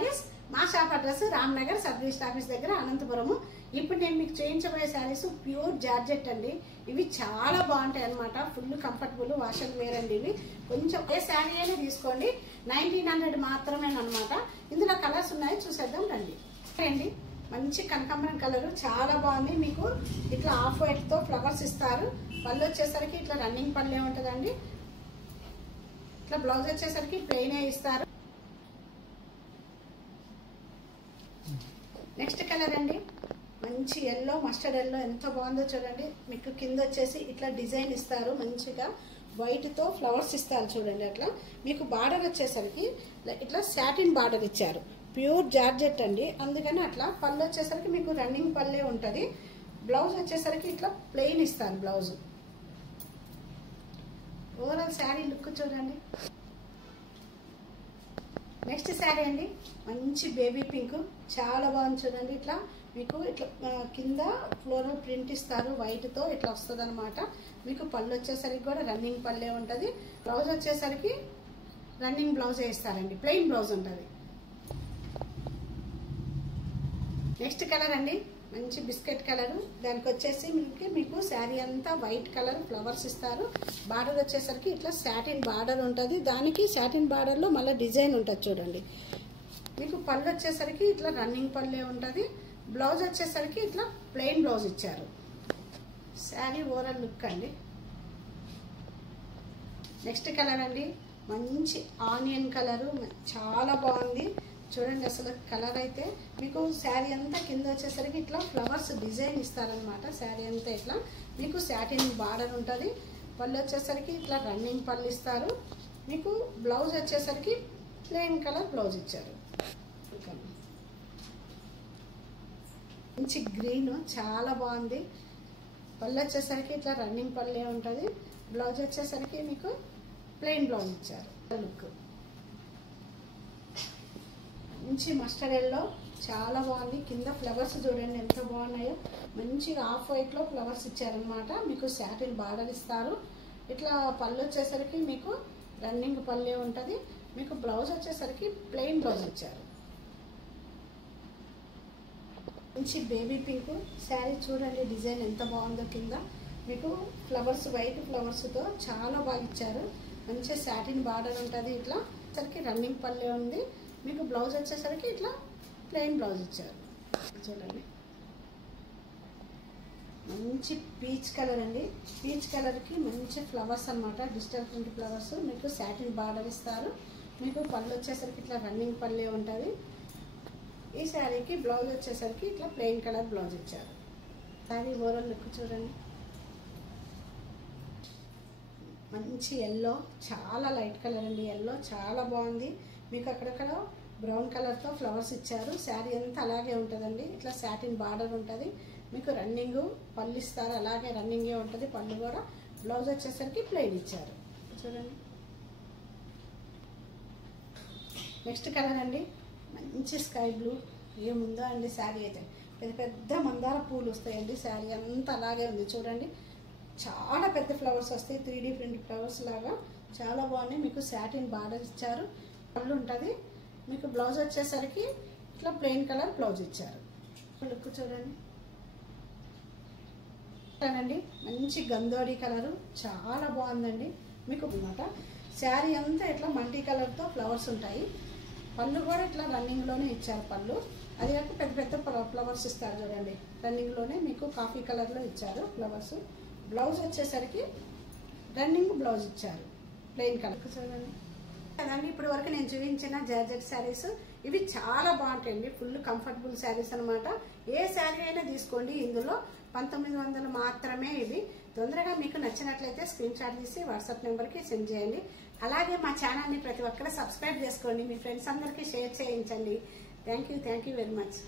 సారీస్ మా shop address Ramnagar sub register office దగ్గర అనంతపురము. ఇప్పుడు నేను మీకు చేయించబోయే శారీస్ ప్యూర్ జార్జెట్ అండి. ఇవి చాలా బాగుంటాయి అన్నమాట. Full comfortable, wash and wear అండి. ఇవి కొంచెం ఏ శారీ అయినా తీసుకోండి, 1900 మాత్రమేనమాట. ఇందులో కలర్స్ ఉన్నాయి, చూసేద్దాం రండి. అండి మంచి కనకాంబరం కలర్ చాలా బాగుంది. మీకు ఇట్లా ఆఫ్ వైట్ తో ఫ్లవర్స్ ఇస్తారు. పళ్ళు వచ్చేసరికి ఇట్లా రన్నింగ్ పళ్ళే ఉంటుందండి. ఇట్లా బ్లౌజ్ వచ్చేసరికి ప్లెయిన్ ఇస్తారు. నెక్స్ట్ కలర్ అండి మంచి ఎల్లో, మస్టర్డ్ ఎల్లో ఎంత బాగుందో చూడండి. మీకు కింద వచ్చేసి ఇట్లా డిజైన్ ఇస్తారు, మంచిగా వైట్ తో ఫ్లవర్స్ ఇస్తారు చూడండి. అట్లా మీకు బార్డర్ వచ్చేసరికి ఇట్లా సాటిన్ బార్డర్ ఇచ్చారు. ప్యూర్ జార్జెట్ అండి, అందుకని అట్లా. పళ్ళు వచ్చేసరికి మీకు రన్నింగ్ పళ్ళే ఉంటుంది. బ్లౌజ్ వచ్చేసరికి ఇట్లా ప్లెయిన్ ఇస్తారు బ్లౌజ్. ఓవరాల్ శారీ లుక్ చూడండి. నెక్స్ట్ శారీ అండి మంచి బేబీ పింక్ చాలా బాగుంది చూడండి. ఇట్లా మీకు ఇట్లా కింద ఫ్లోరల్ ప్రింట్ ఇస్తారు, వైట్ తో ఇట్లా వస్తుంది అనమాట. మీకు పళ్ళు వచ్చేసరికి కూడా రన్నింగ్ పళ్ళే ఉంటుంది. బ్లౌజ్ వచ్చేసరికి రన్నింగ్ బ్లౌజ్ వేస్తారండి, ప్లెయిన్ బ్లౌజ్ ఉంటుంది. నెక్స్ట్ కలర్ అండి మంచి బిస్కెట్ కలర్. దానికి వచ్చేసి మీకు శారీ అంతా వైట్ కలర్ ఫ్లవర్స్ ఇస్తారు. బార్డర్ వచ్చేసరికి ఇట్లా సాటిన్ బార్డర్ ఉంటుంది. దానికి సాటిన్ బార్డర్ లో మళ్ళీ డిజైన్ ఉంటుంది చూడండి. మీకు పళ్ళు వచ్చేసరికి ఇట్లా రన్నింగ్ పళ్ళే ఉంటుంది. బ్లౌజ్ వచ్చేసరికి ఇట్లా ప్లెయిన్ బ్లౌజ్ ఇచ్చారు. శారీ ఓవరాల్ లుక్ అండి. నెక్స్ట్ కలర్ అండి మంచి ఆనియన్ కలర్ చాలా బాగుంది చూడండి. అసలు కలర్ అయితే మీకు శారీ అంతా కింద వచ్చేసరికి ఇట్లా ఫ్లవర్స్ డిజైన్ ఇస్తారనమాట. శారీ అంతా ఇట్లా మీకు సాటిన్ బార్డర్ ఉంటుంది. పళ్ళు వచ్చేసరికి ఇట్లా రన్నింగ్ పళ్ళు ఇస్తారు. మీకు బ్లౌజ్ వచ్చేసరికి ప్లెయిన్ కలర్ బ్లౌజ్ ఇచ్చారు. మంచి గ్రీన్ చాలా బాగుంది. పళ్ళు వచ్చేసరికి ఇట్లా రన్నింగ్ పళ్ళే ఉంటుంది. బ్లౌజ్ వచ్చేసరికి మీకు ప్లెయిన్ బ్లౌజ్ ఇచ్చారు. లుక్ మంచి మస్టర్డ్ ఎల్లో చాలా బాగుంది. కింద ఫ్లవర్స్ చూడండి ఎంత బాగున్నాయో. మంచిగా ఆఫ్ వైట్ లో ఫ్లవర్స్ ఇచ్చారనమాట. మీకు సాటిన్ బార్డర్ ఇస్తారు. ఇట్లా పళ్ళు వచ్చేసరికి మీకు రన్నింగ్ పళ్ళే ఉంటుంది. మీకు బ్లౌజ్ వచ్చేసరికి ప్లెయిన్ బ్లౌజ్ ఇచ్చారు. మంచి బేబీ పింక్ శారీ చూడండి, డిజైన్ ఎంత బాగుందో. కింద మీకు ఫ్లవర్స్ వైట్ ఫ్లవర్స్ తో చాలా బాగా ఇచ్చారు. మంచి సాటిన్ బార్డర్ ఉంటుంది. ఇట్లా సరికి రన్నింగ్ పళ్ళే ఉంది. మీకు బ్లౌజ్ వచ్చేసరికి ఇట్లా ప్లెయిన్ బ్లౌజ్ ఇచ్చారు చూడండి. మంచి పీచ్ కలర్ అండి. పీచ్ కలర్కి మంచి ఫ్లవర్స్ అనమాట, డిజిటల్ ప్రింట్ ఫ్లవర్స్. మీకు సాటిన్ బార్డర్ ఇస్తారు. మీకు పళ్ళు వచ్చేసరికి ఇట్లా రన్నింగ్ పళ్ళే ఉంటుంది. ఈ శారీకి బ్లౌజ్ వచ్చేసరికి ఇట్లా ప్లెయిన్ కలర్ బ్లౌజ్ ఇచ్చారు. శారీ ఓవరాల్ లుక్ చూడండి. మంచి ఎల్లో చాలా లైట్ కలర్ అండి. ఎల్లో చాలా బాగుంది. మీకు అక్కడక్కడ బ్రౌన్ కలర్తో ఫ్లవర్స్ ఇచ్చారు. శారీ అంతా అలాగే ఉంటుందండి. ఇట్లా సాటిన్ బార్డర్ ఉంటుంది. మీకు రన్నింగ్ పళ్ళు ఇస్తారు, అలాగే రన్నింగే ఉంటుంది పళ్ళు కూడా. బ్లౌజ్ వచ్చేసరికి ప్లెయిన్ ఇచ్చారు చూడండి. నెక్స్ట్ కలర్ అండి మంచి స్కై బ్లూ. ఏముందో అండి శారీ అయితే పెద్ద పెద్ద మందార పూలు వస్తాయండి. శారీ అంతా అలాగే ఉంది చూడండి. చాలా పెద్ద ఫ్లవర్స్ వస్తాయి, 3D ప్రింట్ ఫ్లవర్స్ లాగా చాలా బాగున్నాయి. మీకు సాటిన్ బార్డర్ ఇచ్చారు, పళ్ళు ఉంటుంది. మీకు బ్లౌజ్ వచ్చేసరికి ఇట్లా ప్లెయిన్ కలర్ బ్లౌజ్ ఇచ్చారు. లుక్ చూడండి. అండి మంచి గంధోడి కలరు చాలా బాగుందండి. మీకు అన్నమాట శారీ అంతా ఇట్లా మల్టీ కలర్తో ఫ్లవర్స్ ఉంటాయి. పళ్ళు కూడా ఇట్లా రన్నింగ్లోనే ఇచ్చారు పళ్ళు. అది కాక పెద్ద పెద్ద ఫ్లవర్స్ ఇస్తారు చూడండి. రన్నింగ్లోనే మీకు కాఫీ కలర్లో ఇచ్చారు ఫ్లవర్స్. బ్లౌజ్ వచ్చేసరికి రన్నింగ్ బ్లౌజ్ ఇచ్చారు, ప్లెయిన్ కలర్ చూడండి కదండి. ఇప్పటి వరకు నేను చూపించిన జార్జెట్ శారీస్ ఇవి చాలా బాగుంటాయండి. ఫుల్ కంఫర్టబుల్ శారీస్ అనమాట. ఏ శారీ అయినా తీసుకోండి. ఇందులో 1900 మాత్రమే. ఇవి తొందరగా మీకు నచ్చినట్లయితే స్క్రీన్ షాట్ తీసి వాట్సాప్ నెంబర్కి సెండ్ చేయండి. అలాగే మా ఛానల్ని ప్రతి ఒక్కరు సబ్స్క్రైబ్ చేసుకోండి. మీ ఫ్రెండ్స్ అందరికీ షేర్ చేయించండి. Thank you very much.